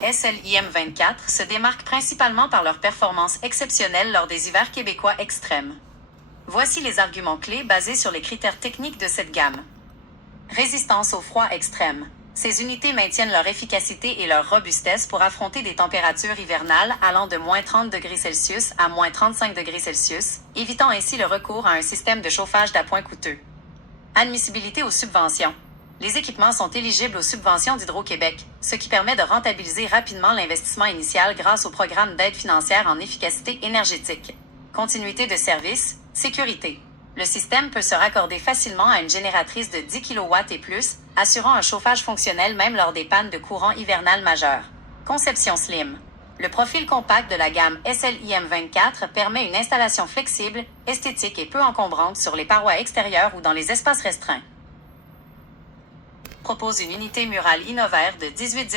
SLIM 24 se démarque principalement par leur performance exceptionnelle lors des hivers québécois extrêmes. Voici les arguments clés basés sur les critères techniques de cette gamme. Résistance au froid extrême. Ces unités maintiennent leur efficacité et leur robustesse pour affronter des températures hivernales allant de moins 30 degrés Celsius à moins 35 degrés Celsius, évitant ainsi le recours à un système de chauffage d'appoint coûteux. Admissibilité aux subventions. Les équipements sont éligibles aux subventions d'Hydro-Québec, ce qui permet de rentabiliser rapidement l'investissement initial grâce au programme d'aide financière en efficacité énergétique. Continuité de service, sécurité. Le système peut se raccorder facilement à une génératrice de 10 kW et plus, assurant un chauffage fonctionnel même lors des pannes de courant hivernal majeures. Conception slim. Le profil compact de la gamme SLIM 24 permet une installation flexible, esthétique et peu encombrante sur les parois extérieures ou dans les espaces restreints. Propose une unité murale Innovair de 18000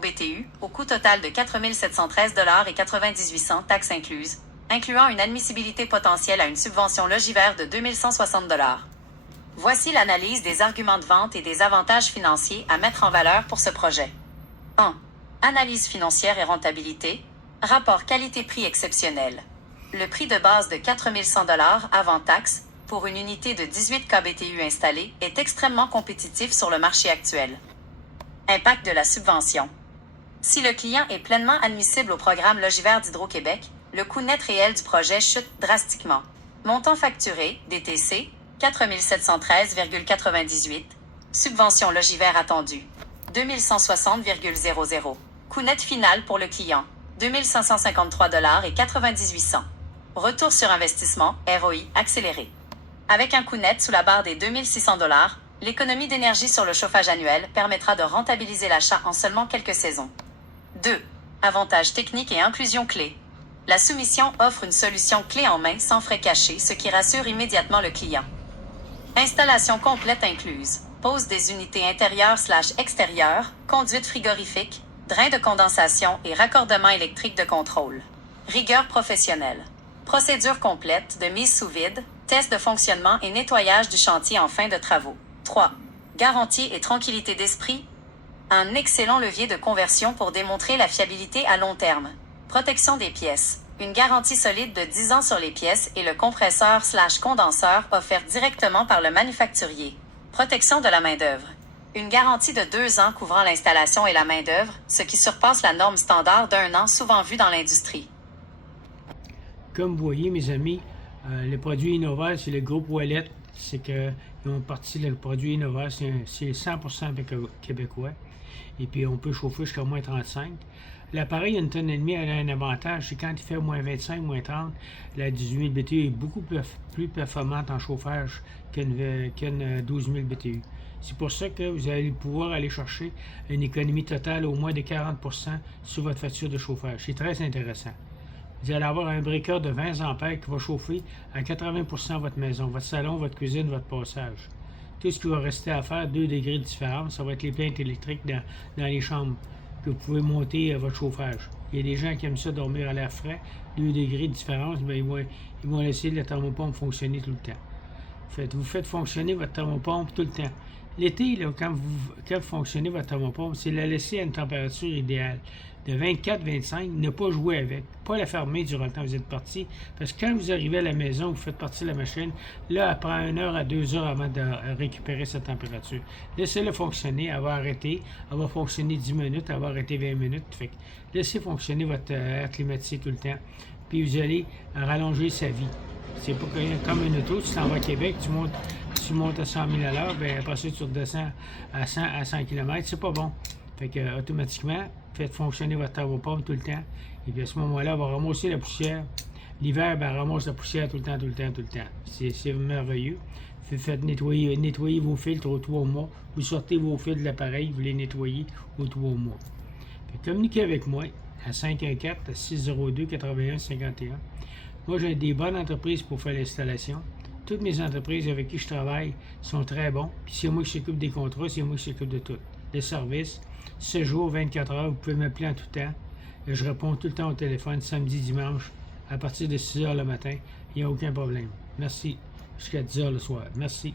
BTU au coût total de 4 713,98 $, taxes incluses, incluant une admissibilité potentielle à une subvention Logivert de 2160 $. Voici l'analyse des arguments de vente et des avantages financiers à mettre en valeur pour ce projet. 1. Analyse financière et rentabilité. Rapport qualité-prix exceptionnel. Le prix de base de 4 100 $ avant taxe pour une unité de 18 kBTU installée est extrêmement compétitif sur le marché actuel. Impact de la subvention. Si le client est pleinement admissible au programme Logivert d'Hydro-Québec, le coût net réel du projet chute drastiquement. Montant facturé, DTC, 4 713,98 $. Subvention Logivert attendue, 2160,00 $. Coût net final pour le client, 2553,98 $. Retour sur investissement, ROI, accéléré. Avec un coût net sous la barre des 2600 $, l'économie d'énergie sur le chauffage annuel permettra de rentabiliser l'achat en seulement quelques saisons. 2. Avantages techniques et inclusion clé. La soumission offre une solution clé en main sans frais cachés, ce qui rassure immédiatement le client. Installation complète incluse. Pose des unités intérieures/extérieures, conduite frigorifique, drain de condensation et raccordement électrique de contrôle. Rigueur professionnelle. Procédure complète de mise sous vide, test de fonctionnement et nettoyage du chantier en fin de travaux. 3. Garantie et tranquillité d'esprit. Un excellent levier de conversion pour démontrer la fiabilité à long terme. Protection des pièces. Une garantie solide de 10 ans sur les pièces et le compresseur/condenseur offert directement par le manufacturier. Protection de la main-d'œuvre. Une garantie de 2 ans couvrant l'installation et la main-d'œuvre, ce qui surpasse la norme standard d'1 an souvent vue dans l'industrie. Comme vous voyez, mes amis, le produit Innovair, c'est le groupe Ouellet. C'est qu'ils ont parti le produit Innovair, c'est 100% québécois. Et puis, on peut chauffer jusqu'à moins 35. L'appareil, une tonne et demie, elle a un avantage, c'est quand il fait moins 25, moins 30, la 18 000 BTU est beaucoup plus performante en chauffage qu'une 12 000 BTU. C'est pour ça que vous allez pouvoir aller chercher une économie totale au moins de 40% sur votre facture de chauffage. C'est très intéressant. Vous allez avoir un breaker de 20 ampères qui va chauffer à 80% votre maison, votre salon, votre cuisine, votre passage. Tout ce qui va rester à faire, 2 degrés de différence, ça va être les plaintes électriques dans les chambres que vous pouvez monter votre chauffage. Il y a des gens qui aiment ça dormir à l'air frais, 2 degrés de différence, bien, ils vont laisser la thermopompe fonctionner tout le temps. Vous faites fonctionner votre thermopompe tout le temps. L'été, quand vous fonctionnez votre thermopompe, c'est la laisser à une température idéale de 24-25, ne pas jouer avec, pas la fermer durant le temps que vous êtes parti, parce que quand vous arrivez à la maison, vous faites partir la machine, là, elle prend 1 heure à 2 heures avant de récupérer sa température. Laissez-le fonctionner, elle va arrêter, elle va fonctionner 10 minutes, elle va arrêter 20 minutes, fait que laissez fonctionner votre air climatisé tout le temps, puis vous allez rallonger sa vie. C'est pas comme une auto, tu t'en vas à Québec, tu montes à 100 000 à l'heure, bien après ça, tu redescends à 100 km, c'est pas bon. Fait que automatiquement, faites fonctionner votre thermopompe tout le temps. Et puis à ce moment-là, elle va ramasser la poussière. L'hiver, ben, elle ramasse la poussière tout le temps. C'est merveilleux. Faites nettoyer vos filtres aux 3 mois. Vous sortez vos fils de l'appareil, vous les nettoyez aux 3 mois. Fait, communiquez avec moi à 514-602-8151. Moi, j'ai des bonnes entreprises pour faire l'installation. Toutes mes entreprises avec qui je travaille sont très bons. Puis c'est moi qui s'occupe des contrats, c'est moi qui s'occupe de tout. Le service, 7 jours, 24 heures, vous pouvez m'appeler en tout temps. Je réponds tout le temps au téléphone, samedi, dimanche, à partir de 6 heures le matin. Il n'y a aucun problème. Merci. Jusqu'à 10 heures le soir. Merci.